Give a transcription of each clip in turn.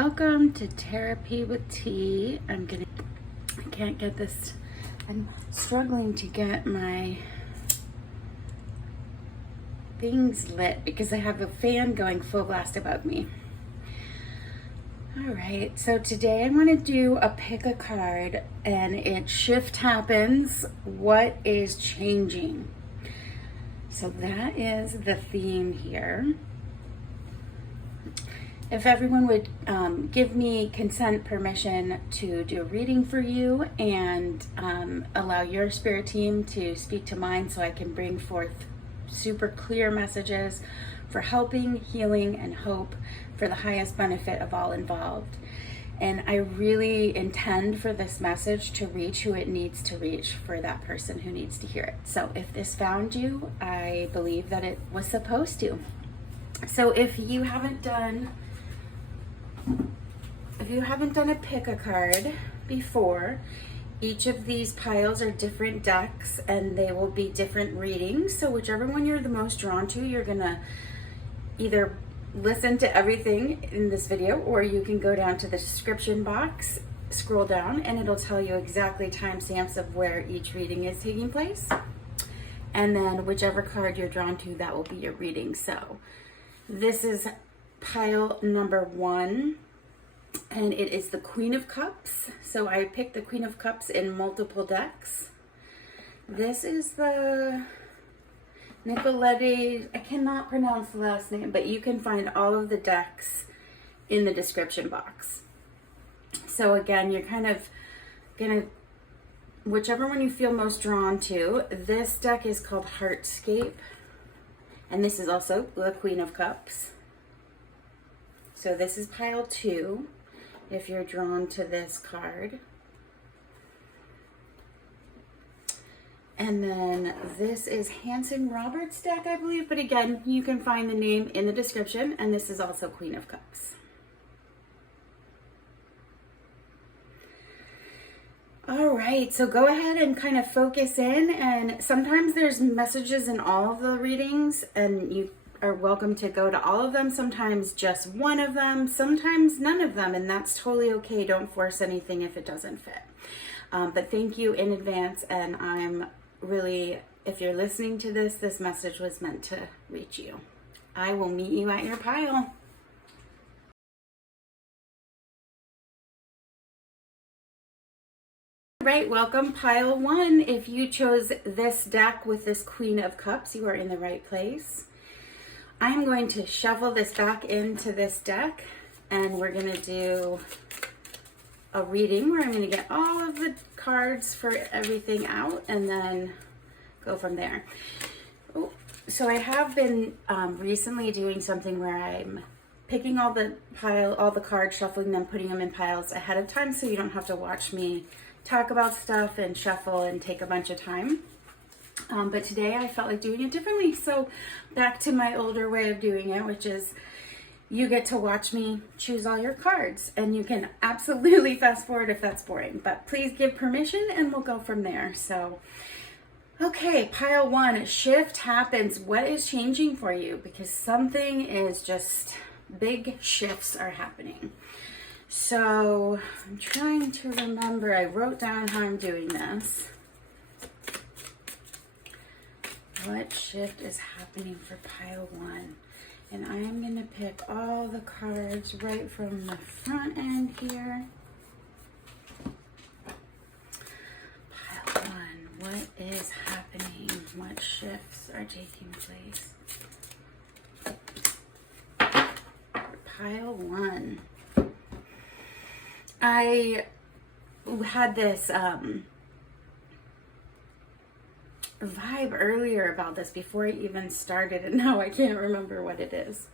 Welcome to Therapy with Tea. I can't get this. I'm struggling to get my things lit because I have a fan going full blast above me. All right, so today I want to do a pick a card, and it shift happens. What is changing? So that is the theme here. If everyone would give me consent permission to do a reading for you and allow your spirit team to speak to mine so I can bring forth super clear messages for helping, healing, and hope for the highest benefit of all involved. And I really intend for this message to reach who it needs to reach for that person who needs to hear it. So if this found you, I believe that it was supposed to. So if you haven't done a pick a card before, each of these piles are different decks and they will be different readings. So whichever one you're the most drawn to, you're gonna either listen to everything in this video, or you can go down to the description box, scroll down, and it'll tell you exactly timestamps of where each reading is taking place. And then whichever card you're drawn to, that will be your reading. So this is pile number 1, and it is the Queen of Cups. So I picked the Queen of Cups in multiple decks. This is the Nicoletta. I cannot pronounce the last name, but you can find all of the decks in the description box. So again, you're kind of gonna, whichever one you feel most drawn to. This deck is called Heartscape, and this is also the Queen of Cups. So this is pile 2, if you're drawn to this card. And then this is Hanson Roberts' deck, I believe, but again, you can find the name in the description, and this is also Queen of Cups. All right, so go ahead and kind of focus in, and sometimes there's messages in all of the readings, and you are welcome to go to all of them, sometimes just one of them, sometimes none of them, and that's totally okay. Don't force anything if it doesn't fit. But thank you in advance, and I'm really, if you're listening to this, this message was meant to reach you. I will meet you at your pile. Right, welcome pile 1. If you chose this deck with this Queen of Cups, you are in the right place. I am going to shuffle this back into this deck, and we're going to do a reading where I'm going to get all of the cards for everything out and then go from there. Oh, so I have been recently doing something where I'm picking all the cards, shuffling them, putting them in piles ahead of time, so you don't have to watch me talk about stuff and shuffle and take a bunch of time. But today I felt like doing it differently. So back to my older way of doing it, which is you get to watch me choose all your cards, and you can absolutely fast forward if that's boring, but please give permission and we'll go from there. So, okay, pile 1, shift happens. What is changing for you? Because something is just, big shifts are happening. So I'm trying to remember, I wrote down how I'm doing this. What shift is happening for pile 1? And I'm going to pick all the cards right from the front end here. Pile 1, what is happening? What shifts are taking place? Pile 1. I had this vibe earlier about this before I even started, and now I can't remember what it is.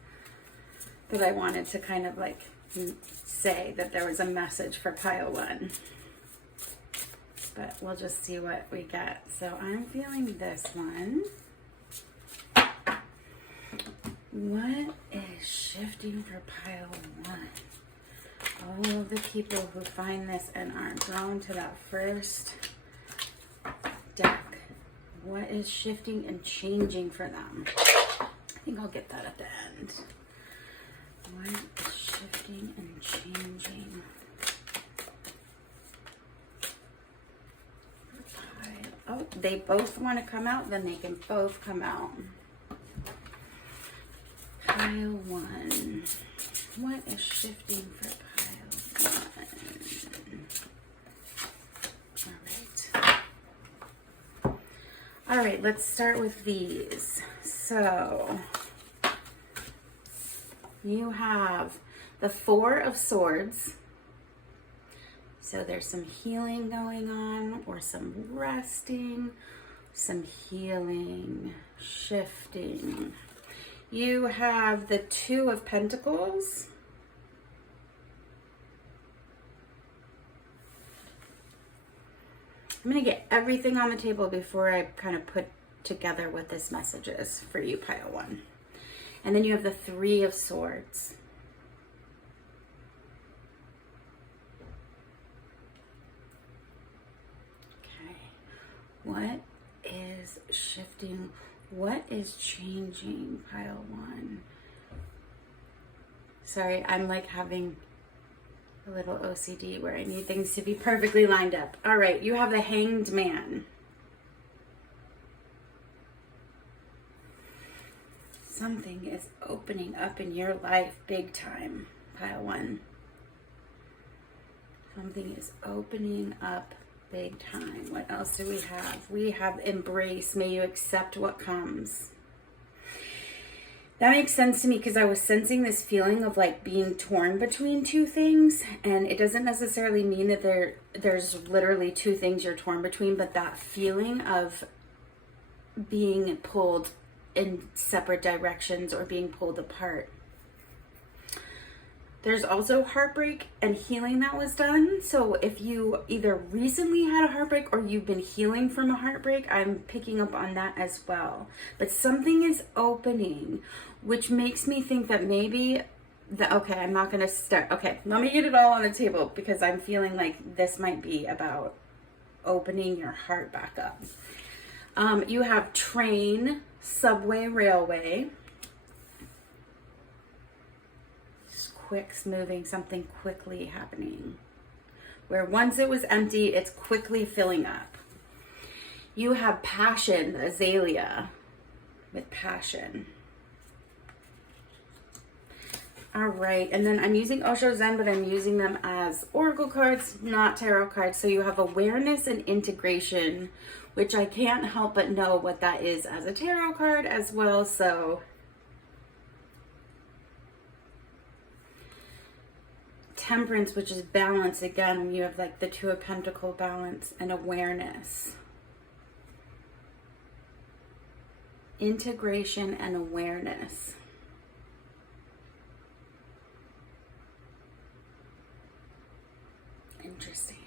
But I wanted to kind of like say that there was a message for pile 1. But we'll just see what we get. So I'm feeling this one. What is shifting for pile 1? All of the people who find this and are drawn to that first deck. What is shifting and changing for them? I think I'll get that at the end. What is shifting shifting and changing? Oh, they both want to come out, then they can both come out. Pile 1. What is shifting for pile 1? All right, let's start with these. So you have the 4 of Swords. So there's some healing going on, or some resting, some healing, shifting. You have the 2 of Pentacles. I'm going to get everything on the table before I kind of put together what this message is for you, pile 1. And then you have the 3 of Swords. Okay. What is shifting? What is changing, pile 1? Sorry, I'm like having a little OCD where I need things to be perfectly lined up. All right, you have the Hanged Man. Something is opening up in your life big time, pile 1. Something is opening up big time. What else do we have? We have embrace. May you accept what comes. That makes sense to me because I was sensing this feeling of like being torn between 2 things, and it doesn't necessarily mean that there's literally 2 things you're torn between, but that feeling of being pulled in separate directions or being pulled apart. There's also heartbreak and healing that was done. So if you either recently had a heartbreak or you've been healing from a heartbreak, I'm picking up on that as well. But something is opening, which makes me think that maybe okay, I'm not going to start. Okay, let me get it all on the table because I'm feeling like this might be about opening your heart back up. You have train, subway, railway. Quick moving, something quickly happening. Where once it was empty, it's quickly filling up. You have passion, azalea, with passion. All right, and then I'm using Osho Zen, but I'm using them as oracle cards, not tarot cards. So you have awareness and integration, which I can't help but know what that is as a tarot card as well. So Temperance, which is balance. Again, you have like the 2 of Pentacles, balance and awareness. Integration and awareness. Interesting.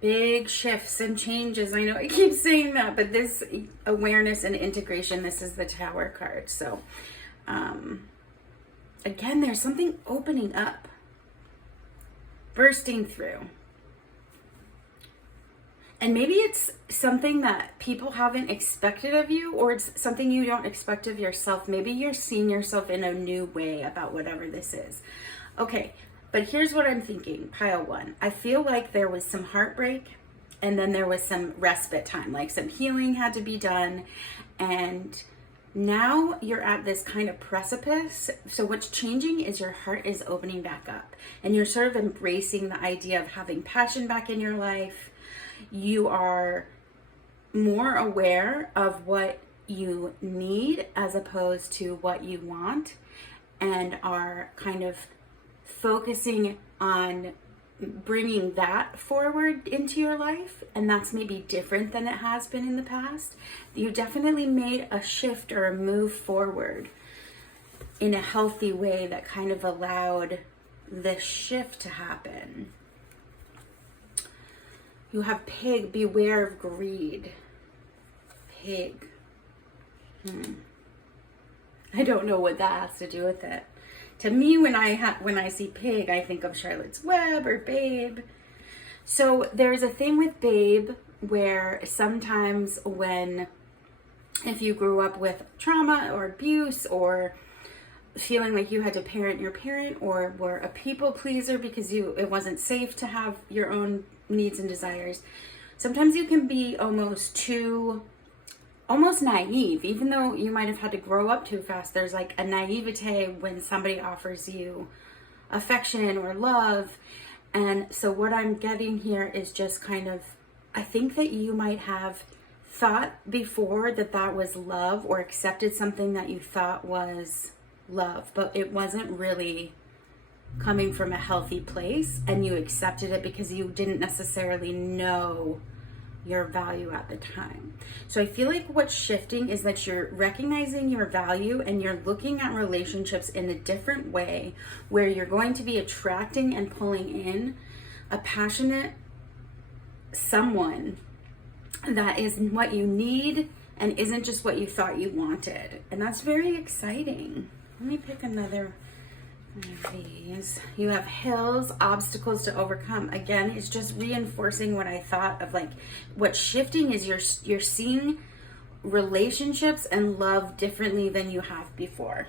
Big shifts and changes. I know I keep saying that, but this awareness and integration, this is the Tower card. So, again, there's something opening up, bursting through. And maybe it's something that people haven't expected of you, or it's something you don't expect of yourself. Maybe you're seeing yourself in a new way about whatever this is. Okay, but here's what I'm thinking, pile 1. I feel like there was some heartbreak, and then there was some respite time, like some healing had to be done, and now you're at this kind of precipice. So what's changing is your heart is opening back up, and you're sort of embracing the idea of having passion back in your life. You are more aware of what you need as opposed to what you want, and are kind of focusing on bringing that forward into your life, and that's maybe different than it has been in the past. You definitely made a shift or a move forward in a healthy way that kind of allowed this shift to happen. You have pig, beware of greed. Pig. I don't know what that has to do with it. To me, when I see pig, I think of Charlotte's Web or Babe. So there's a thing with Babe where sometimes if you grew up with trauma or abuse or feeling like you had to parent your parent, or were a people pleaser because it wasn't safe to have your own needs and desires. Sometimes you can be almost naive, even though you might have had to grow up too fast. There's like a naivete when somebody offers you affection or love. And so what I'm getting here is just kind of, I think that you might have thought before that was love, or accepted something that you thought was love, but it wasn't really coming from a healthy place, and you accepted it because you didn't necessarily know your value at the time. So I feel like what's shifting is that you're recognizing your value, and you're looking at relationships in a different way, where you're going to be attracting and pulling in a passionate someone that is what you need and isn't just what you thought you wanted. And that's very exciting. Let me pick another one of these. You have hills, obstacles to overcome. Again, it's just reinforcing what I thought of, like, what's shifting is you're seeing relationships and love differently than you have before.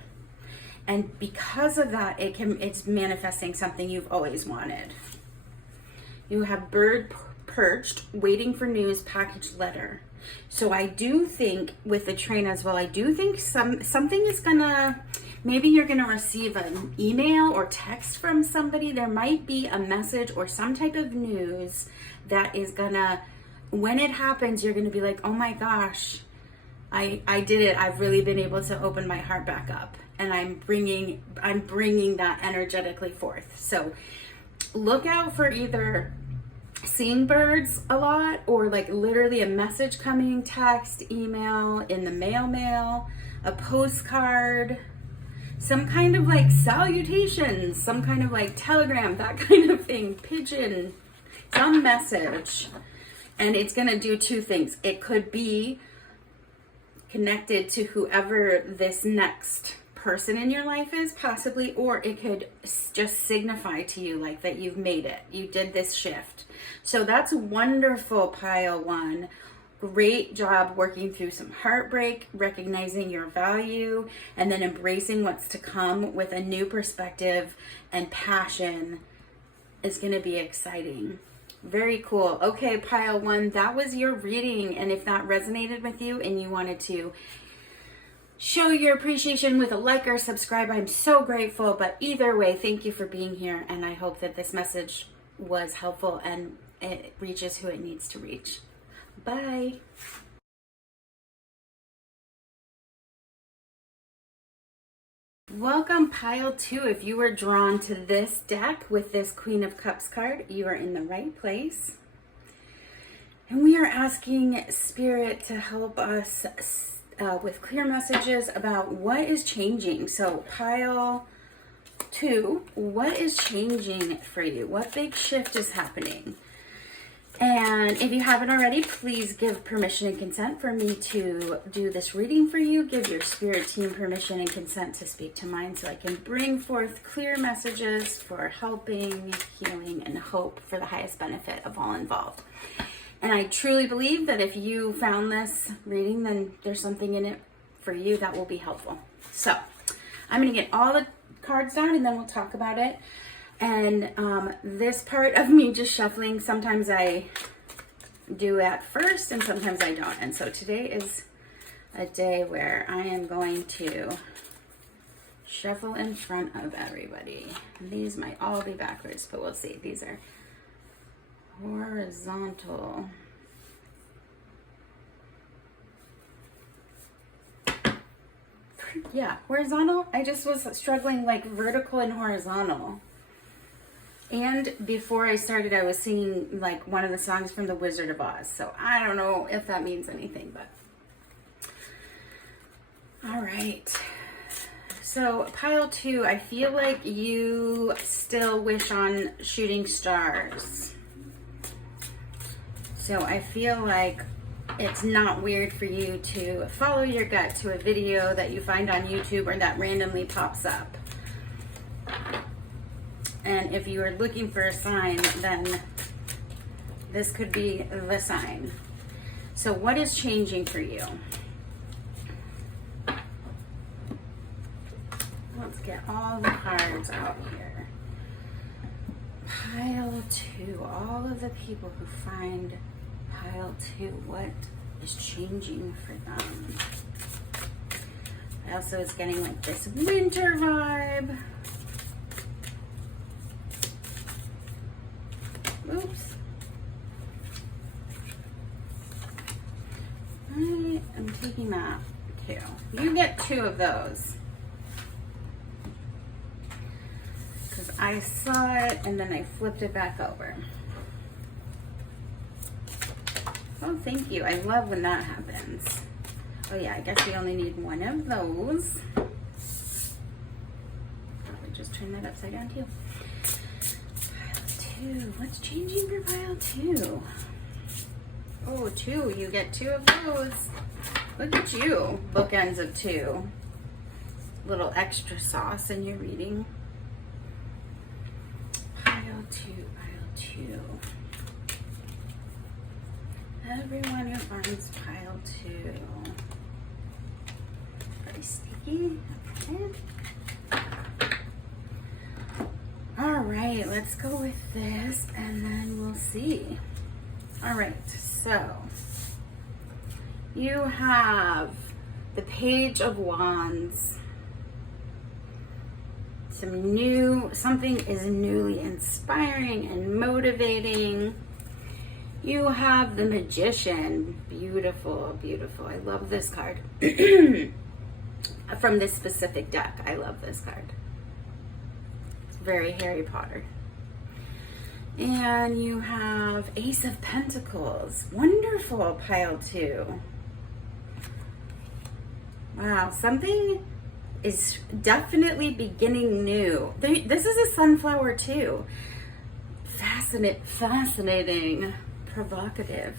And because of that, it's manifesting something you've always wanted. You have bird perched, waiting for news, package letter. So I do think with the train as well, I do think something is gonna, maybe you're gonna receive an email or text from somebody. There might be a message or some type of news that is gonna, when it happens, you're gonna be like, oh my gosh, I did it. I've really been able to open my heart back up, and I'm bringing that energetically forth. So look out for either seeing birds a lot, or like literally a message coming, text, email, in the mail, a postcard, some kind of like salutations, some kind of like telegram, that kind of thing, pigeon, some message. And it's going to do two things. It could be connected to whoever this next person in your life is, possibly, or it could just signify to you like that you've made it, you did this shift. So that's wonderful, pile one. Great job working through some heartbreak, recognizing your value, and then embracing what's to come with a new perspective and passion is going to be exciting. Very cool. Okay, pile one, that was your reading. And if that resonated with you and you wanted to show your appreciation with a like or subscribe, I'm so grateful. But either way, thank you for being here, and I hope that this message was helpful and it reaches who it needs to reach. Bye. Welcome, pile two. If you were drawn to this deck with this Queen of Cups card, you are in the right place. And we are asking Spirit to help us with clear messages about what is changing. So pile two, what is changing for you? What big shift is happening? And if you haven't already, please give permission and consent for me to do this reading for you. Give your spirit team permission and consent to speak to mine, so I can bring forth clear messages for helping, healing, and hope for the highest benefit of all involved. And I truly believe that if you found this reading, then there's something in it for you that will be helpful. So I'm going to get all the cards down, and then we'll talk about it. And this part of me just shuffling, sometimes I do at first and sometimes I don't. And so today is a day where I am going to shuffle in front of everybody. These might all be backwards, but we'll see. These are horizontal. Yeah, horizontal. I just was struggling like vertical and horizontal. And before I started, I was singing like one of the songs from The Wizard of Oz. So I don't know if that means anything, but all right. So pile two, I feel like you still wish on shooting stars. So I feel like it's not weird for you to follow your gut to a video that you find on YouTube or that randomly pops up. And if you are looking for a sign, then this could be the sign. So what is changing for you? Let's get all the cards out here. Pile 2. All of the people who find pile 2. What is changing for them? I also was getting like this winter vibe. Oops. I am taking that too. You get 2 of those. Because I saw it and then I flipped it back over. Oh, thank you. I love when that happens. Oh yeah, I guess we only need 1 of those. Probably just turn that upside down too. Pile 2. What's changing for pile 2? Oh, 2. You get 2 of those. Look at you. Bookends of 2. Little extra sauce in your reading. Pile 2. Pile 2. Everyone who finds pile 2. Very sticky. Okay. All right, let's go with this and then we'll see. All right, so you have the Page of Wands. Something is newly inspiring and motivating. You have the Magician. Beautiful, beautiful. I love this card. From this specific deck, I love this card. It's very Harry Potter. And you have Ace of Pentacles. Wonderful, pile 2. Wow, something is definitely beginning new. This is a sunflower too. Fascinating, provocative.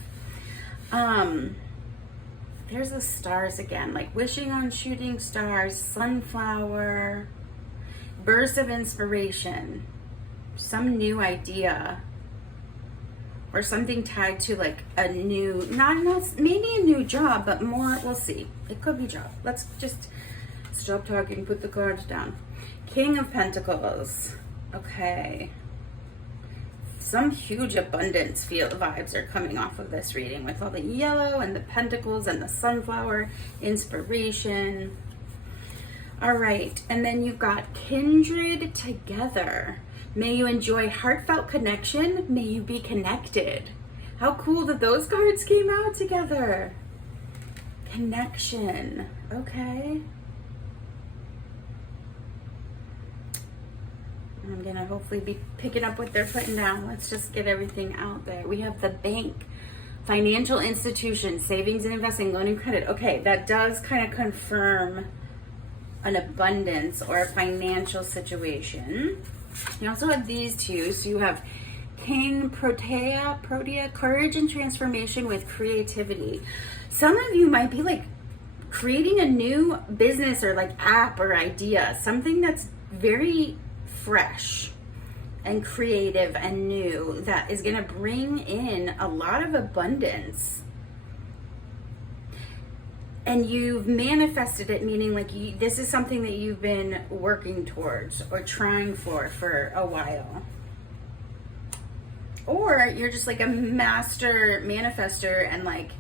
There's the stars again, like wishing on shooting stars, sunflower, burst of inspiration, some new idea, or something tied to like a new, not maybe a new job, but more, we'll see. It could be job. Let's just stop talking, put the cards down. King of Pentacles. Okay. Some huge abundance vibes are coming off of this reading with all the yellow and the pentacles and the sunflower inspiration. All right, and then you've got Kindred Together. May you enjoy heartfelt connection. May you be connected. How cool that those cards came out together. Connection. Okay. I'm going to hopefully be picking up what they're putting down. Let's just get everything out there. We have the bank, financial institution, savings and investing, loan and credit. Okay, that does kind of confirm an abundance or a financial situation. You also have these 2. So you have King Protea, courage and transformation with creativity. Some of you might be like creating a new business or like app or idea, something that's very fresh and creative and new that is going to bring in a lot of abundance. And you've manifested it, meaning like this is something that you've been working towards or trying for a while. Or you're just like a master manifester and like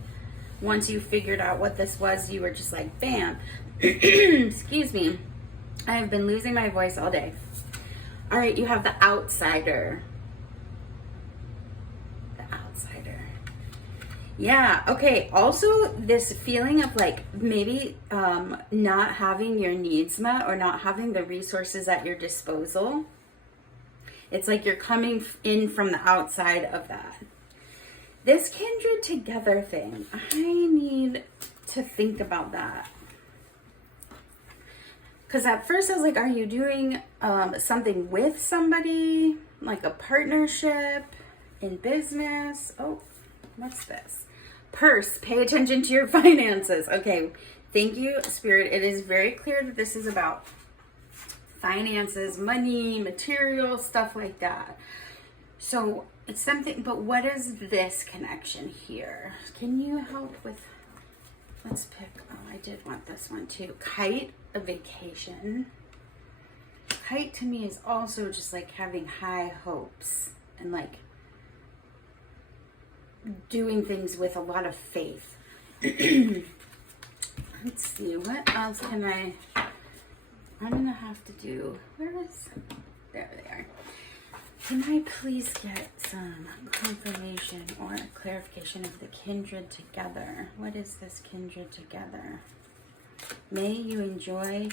once you figured out what this was, you were just like, bam. Excuse me. I have been losing my voice all day. All right, you have the Outsider. The Outsider. Yeah, okay. Also, this feeling of like maybe not having your needs met or not having the resources at your disposal. It's like you're coming in from the outside of that. This Kindred Together thing, I need to think about that. Because at first I was like, are you doing something with somebody? Like a partnership in business? Oh, what's this? Purse, pay attention to your finances. Okay, thank you, Spirit. It is very clear that this is about finances, money, material, stuff like that. So it's something, but what is this connection here? Can you help with, let's pick, oh, I did want this one too. Kite, a vacation. Kite to me is also just like having high hopes and like doing things with a lot of faith. Let's see, what else can I'm gonna have to do, there they are. Can I please get some confirmation or clarification of the kindred together? What is this kindred together? May you enjoy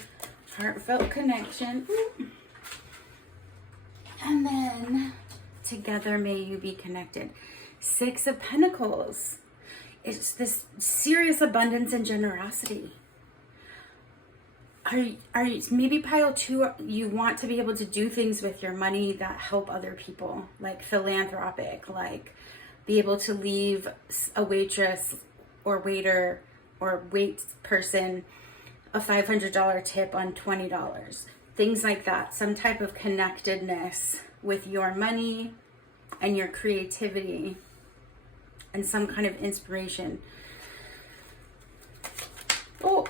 heartfelt connection. And then together may you be connected. Six of Pentacles. It's this serious abundance and generosity. Are you maybe pile 2, you want to be able to do things with your money that help other people, like philanthropic, like be able to leave a waitress or waiter or wait person a $500 tip on $20. Things like that. Some type of connectedness with your money and your creativity and some kind of inspiration. Oh,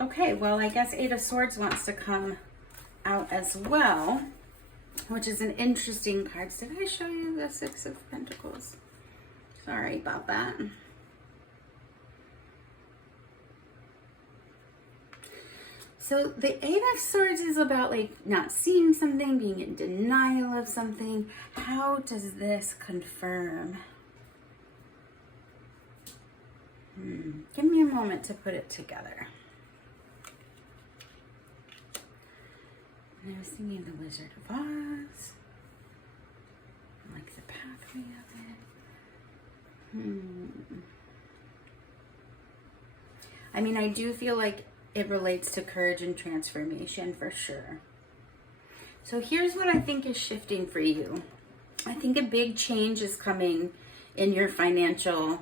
okay. Well, I guess 8 of Swords wants to come out as well, which is an interesting card. Did I show you the 6 of Pentacles? Sorry about that. So the 8 of Swords is about like not seeing something, being in denial of something. How does this confirm? Give me a moment to put it together. And I was thinking of the Wizard of Oz. Like the pathway of it. I mean, I do feel like it relates to courage and transformation for sure. So here's what I think is shifting for you. I think a big change is coming in your financial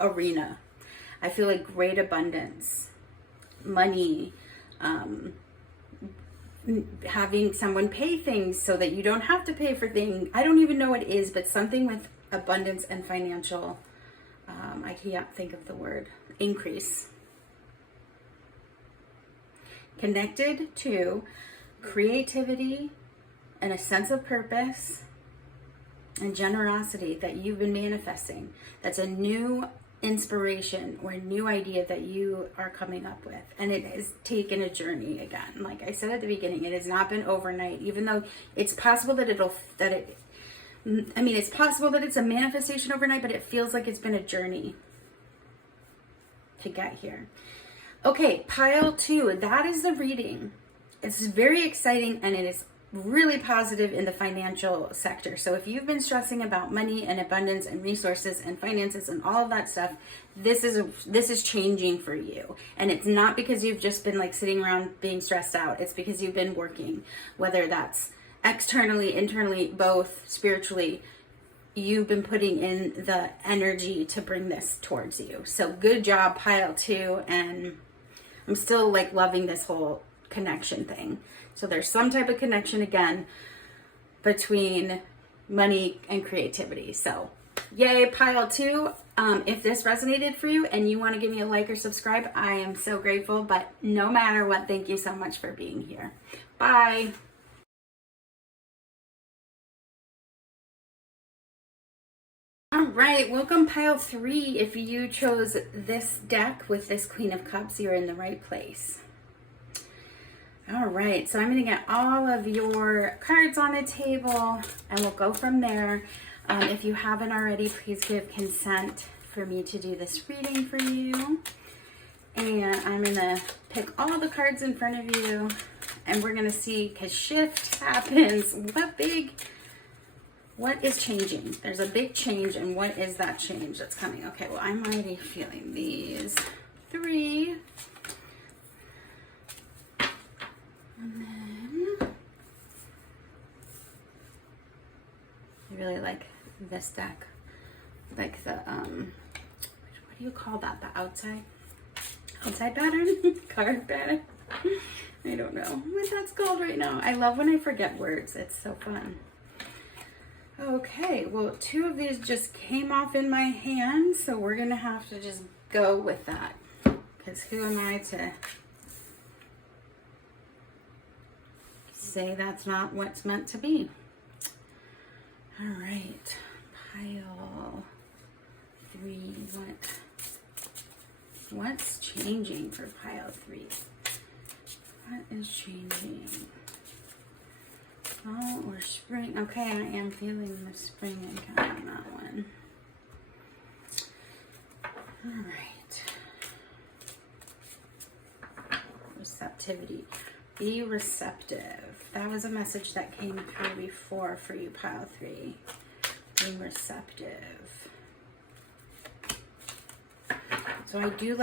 arena. I feel like great abundance, money, having someone pay things so that you don't have to pay for things. I don't even know what it is, but something with abundance and financial, I can't think of the word, increase. Connected to creativity and a sense of purpose and generosity that you've been manifesting. That's a new inspiration or a new idea that you are coming up with. And it has taken a journey again. Like I said at the beginning, it has not been overnight, even though it's possible that it's possible that it's a manifestation overnight, but it feels like it's been a journey to get here. Okay, pile 2, that is the reading. It's very exciting and it is really positive in the financial sector. So if you've been stressing about money and abundance and resources and finances and all of that stuff, this is changing for you. And it's not because you've just been like sitting around being stressed out. It's because you've been working, whether that's externally, internally, both, spiritually. You've been putting in the energy to bring this towards you. So good job, pile 2. And I'm still like loving this whole connection thing. So there's some type of connection again between money and creativity. So yay, pile 2. If this resonated for you and you want to give me a like or subscribe, I am so grateful. But no matter what, thank you so much for being here. Bye. All right, welcome pile 3. If you chose this deck with this Queen of Cups, you're in the right place. All right, so I'm going to get all of your cards on the table and we'll go from there. If you haven't already, please give consent for me to do this reading for you. And I'm going to pick all the cards in front of you and we're going to see, because shift happens, what is changing? There's a big change, and what is that change that's coming? Okay, well, I'm already feeling these 3. And then I really like this deck. Like the, what do you call that? The outside pattern? Card pattern? I don't know what that's called right now. I love when I forget words. It's so fun. Okay, well, 2 of these just came off in my hand, so we're going to have to just go with that. Because who am I to say that's not what's meant to be. All right, pile 3. What's changing for pile 3? What is changing? Fall or spring? Okay, I am feeling the spring again on that one. All right. Receptivity. Be receptive. That was a message that came through before for you, pile 3. Be receptive. So I do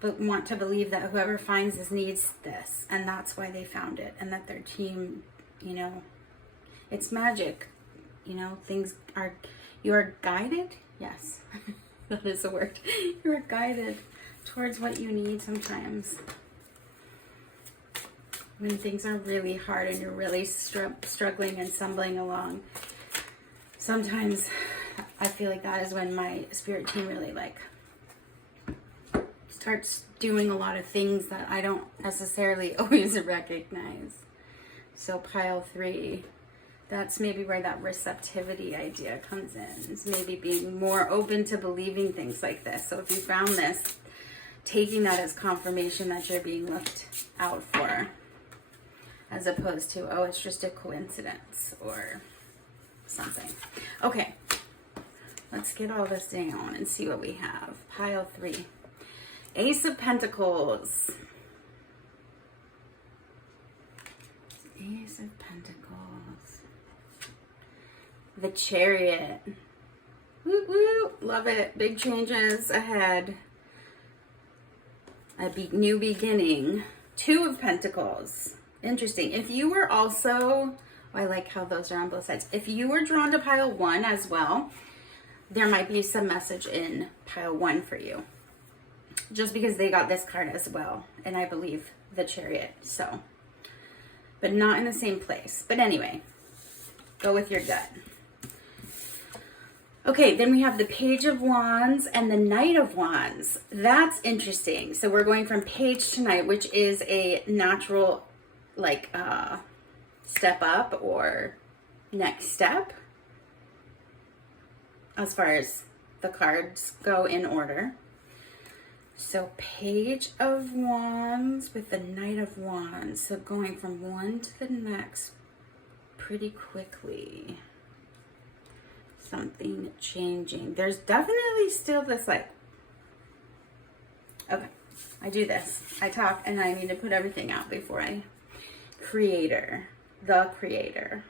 but want to believe that whoever finds this needs this, and that's why they found it, and that their team, you know, it's magic. You know, you are guided. Yes, that is a word. You are guided towards what you need sometimes. When things are really hard and you're really struggling and stumbling along, sometimes I feel like that is when my spirit team really starts doing a lot of things that I don't necessarily always recognize. So pile 3, that's maybe where that receptivity idea comes in. It's maybe being more open to believing things like this. So if you found this, taking that as confirmation that you're being looked out for, as opposed to, oh, it's just a coincidence or something. Okay, let's get all this down and see what we have. Pile 3. Ace of Pentacles. Ace of Pentacles. The Chariot. Woo woo, love it. Big changes ahead. A new beginning. 2 of Pentacles. Interesting. If you were also, I like how those are on both sides. If you were drawn to pile 1 as well, there might be some message in pile 1 for you. Just because they got this card as well. And I believe the Chariot. So, but not in the same place. But anyway, go with your gut. Okay, then we have the Page of Wands and the Knight of Wands. That's interesting. So we're going from Page to Knight, which is a natural, step up or next step as far as the cards go in order. So Page of Wands with the Knight of Wands. So going from one to the next pretty quickly. Something changing. There's definitely still this okay, I do this. I talk and I need to put everything out before I creator. The creator.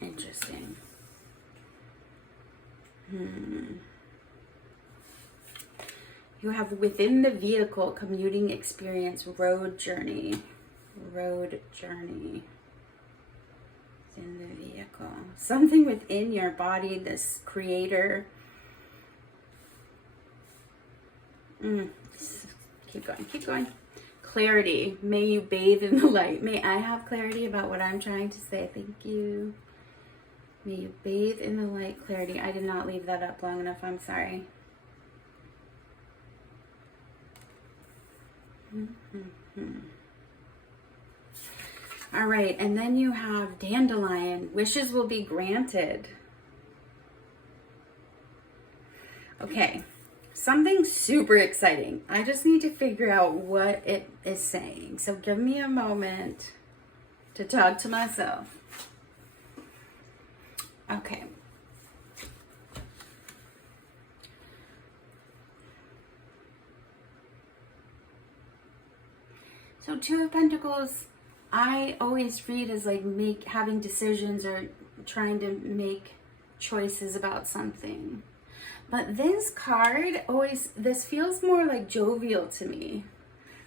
Interesting. You have within the vehicle commuting experience, road journey. Road journey. In the vehicle. Something within your body, this creator. Keep going, keep going. Clarity. May you bathe in the light. May I have clarity about what I'm trying to say. Thank you. May you bathe in the light. Clarity. I did not leave that up long enough. I'm sorry. All right, and then you have Dandelion. Wishes will be granted. Okay, something super exciting. I just need to figure out what it is saying. So give me a moment to talk to myself. Okay. So 2 of Pentacles, I always read as having decisions or trying to make choices about something. But this card this feels more jovial to me.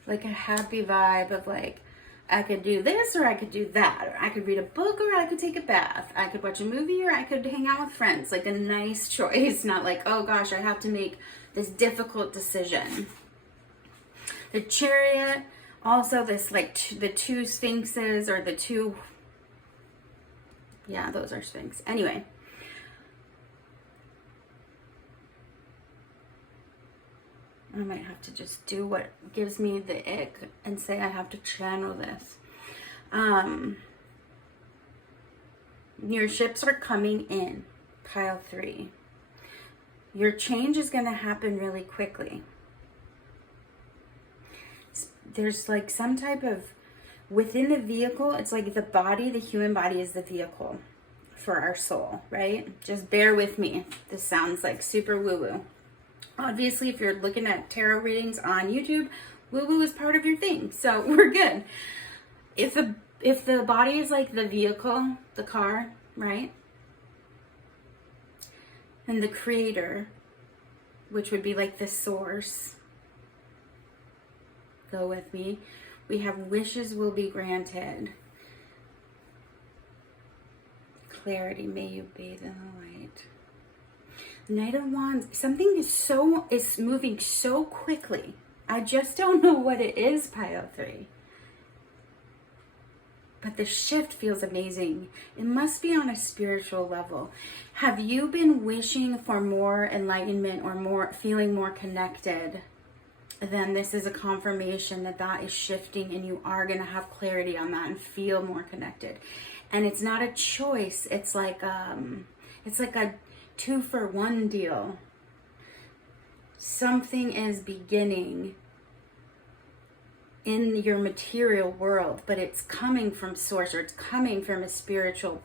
Like a happy vibe of I could do this or I could do that. Or I could read a book or I could take a bath. I could watch a movie or I could hang out with friends. A nice choice, not oh gosh, I have to make this difficult decision. The Chariot. Also, this the 2 sphinxes or the 2, yeah, those are sphinx. I might have to just do what gives me the ick and say I have to channel this. Your ships are coming in, pile 3. Your change is going to happen really quickly. There's like some type of, within the vehicle, it's like the body, the human body is the vehicle for our soul, right? Just bear with me. This sounds like super woo-woo. Obviously, if you're looking at tarot readings on YouTube, woo-woo is part of your thing, so we're good. If the body is like the vehicle, the car, right? And the creator, which would be like the source, go with me. We have wishes will be granted. Clarity, may you bathe in the light. Knight of Wands, something is moving so quickly. I just don't know what it is, pile 3. But the shift feels amazing. It must be on a spiritual level. Have you been wishing for more enlightenment or feeling more connected? Then this is a confirmation that is shifting, and you are going to have clarity on that and feel more connected. And it's not a choice. It's like a 2-for-1 deal. Something is beginning in your material world, but it's coming from source, or it's coming from a spiritual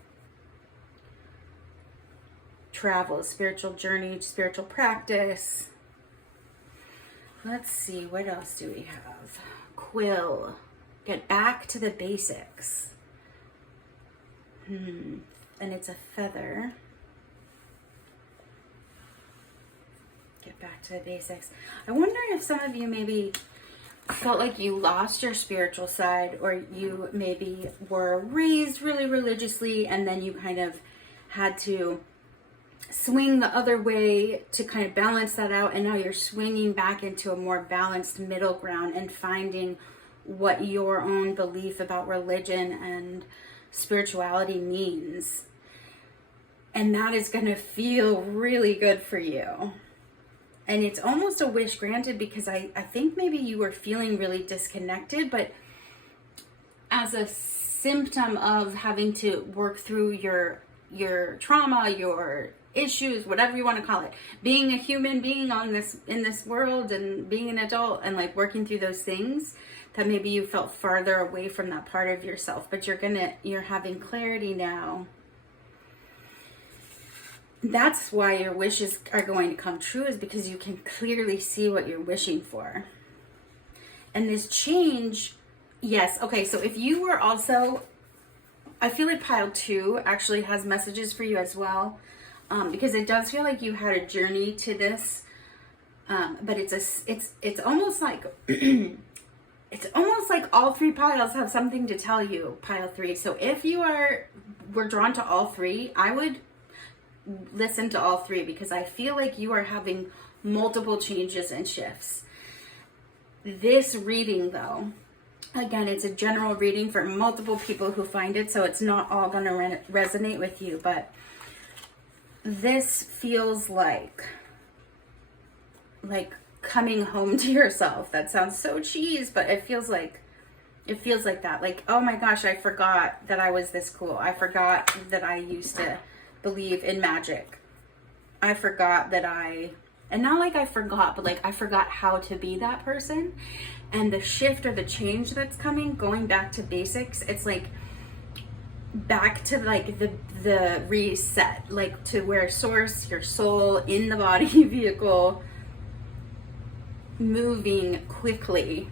travel, spiritual journey, spiritual practice. Let's see, what else do we have? Quill. Get back to the basics. And it's a feather. Get back to the basics. I wonder if some of you maybe felt like you lost your spiritual side, or you maybe were raised really religiously and then you kind of had to swing the other way to kind of balance that out, and now you're swinging back into a more balanced middle ground and finding what your own belief about religion and spirituality means. And that is going to feel really good for you. And it's almost a wish granted, because I think maybe you were feeling really disconnected, but as a symptom of having to work through your trauma, your issues, whatever you want to call it, being a human being in this world and being an adult and like working through those things, that maybe you felt farther away from that part of yourself, but you're having clarity now. That's why your wishes are going to come true, is because you can clearly see what you're wishing for. And this change, yes, okay, so if you were also, I feel like pile 2 actually has messages for you as well, because it does feel like you had a journey to this, but it's almost like it's almost like all 3 piles have something to tell you, pile 3. So if you were drawn to all 3, I would listen to all 3, because I feel like you are having multiple changes and shifts. This reading, though, again, it's a general reading for multiple people who find it, so it's not all going to resonate with you, but this feels like coming home to yourself. That sounds so cheese, but it feels like that. Like, oh my gosh, I forgot that I was this cool. I forgot that I used to believe in magic. I forgot that and not like I forgot, but like I forgot how to be that person. And the shift or the change that's coming, going back to basics, it's like back to like the reset, like to where source, your soul in the body vehicle, moving quickly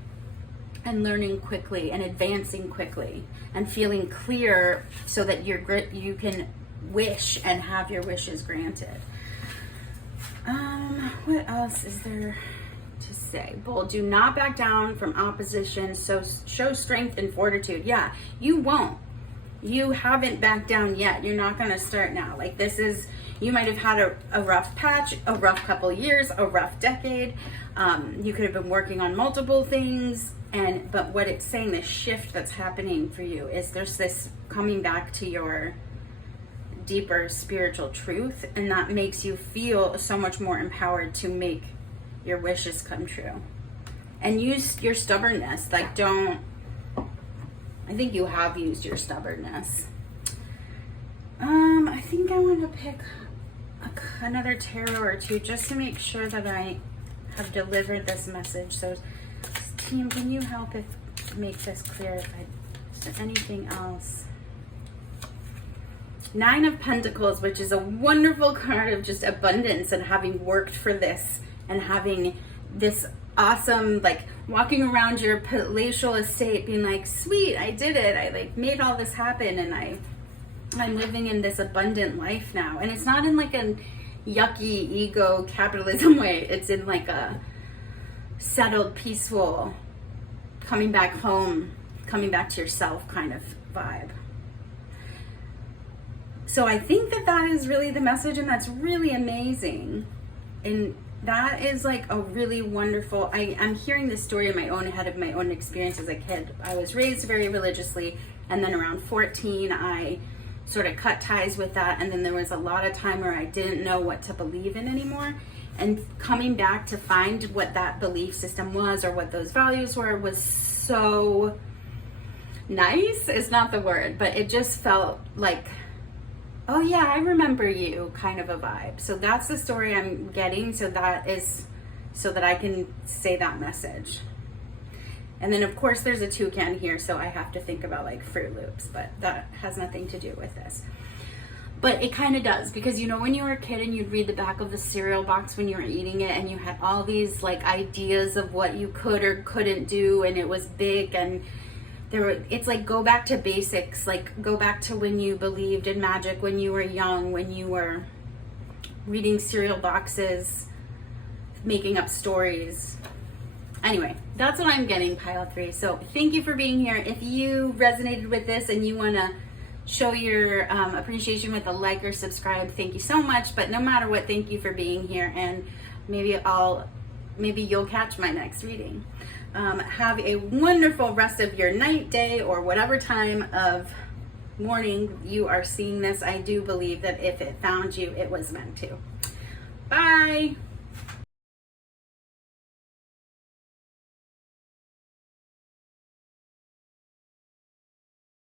and learning quickly and advancing quickly and feeling clear, so that you can wish and have your wishes granted. What else is there to say? Bold, do not back down from opposition, so show strength and fortitude. Yeah, you won't. You haven't backed down yet. You're not going to start now. Like, this is, you might have had a rough patch, a rough couple years, a rough decade. You could have been working on multiple things, but what it's saying, the shift that's happening for you, is there's this coming back to your deeper spiritual truth, and that makes you feel so much more empowered to make your wishes come true. And use your stubbornness. Like, don't, I think you have used your stubbornness. I think I want to pick another tarot or two just to make sure that I have delivered this message. So team, can you help make this clear? Is there anything else? Nine of Pentacles, which is a wonderful card of just abundance and having worked for this and having this awesome, like walking around your palatial estate being like, sweet, I did it. I like made all this happen and I'm living in this abundant life now. And it's not in like a yucky ego capitalism way. It's in like a settled, peaceful, coming back home, coming back to yourself kind of vibe. So I think that is really the message, and that's really amazing. And that is like a really wonderful, I'm hearing this story in my own head of my own experience as a kid. I was raised very religiously, and then around 14, I sort of cut ties with that. And then there was a lot of time where I didn't know what to believe in anymore. And coming back to find what that belief system was or what those values were was so nice. It's not the word, but it just felt like, oh yeah, I remember you kind of a vibe. So that's the story I'm getting. So that is so that I can say that message. And then of course there's a toucan here, so I have to think about like Fruit Loops, but that has nothing to do with this. But it kind of does, because you know when you were a kid and you'd read the back of the cereal box when you were eating it, and you had all these like ideas of what you could or couldn't do, and it was big, and it's like go back to basics, like go back to when you believed in magic, when you were young, when you were reading cereal boxes, making up stories. Anyway, that's what I'm getting, pile 3. So thank you for being here. If you resonated with this and you want to show your appreciation with a like or subscribe, thank you so much. But no matter what, thank you for being here, and maybe you'll catch my next reading. Have a wonderful rest of your night, day, or whatever time of morning you are seeing this. I do believe that if it found you, it was meant to. Bye.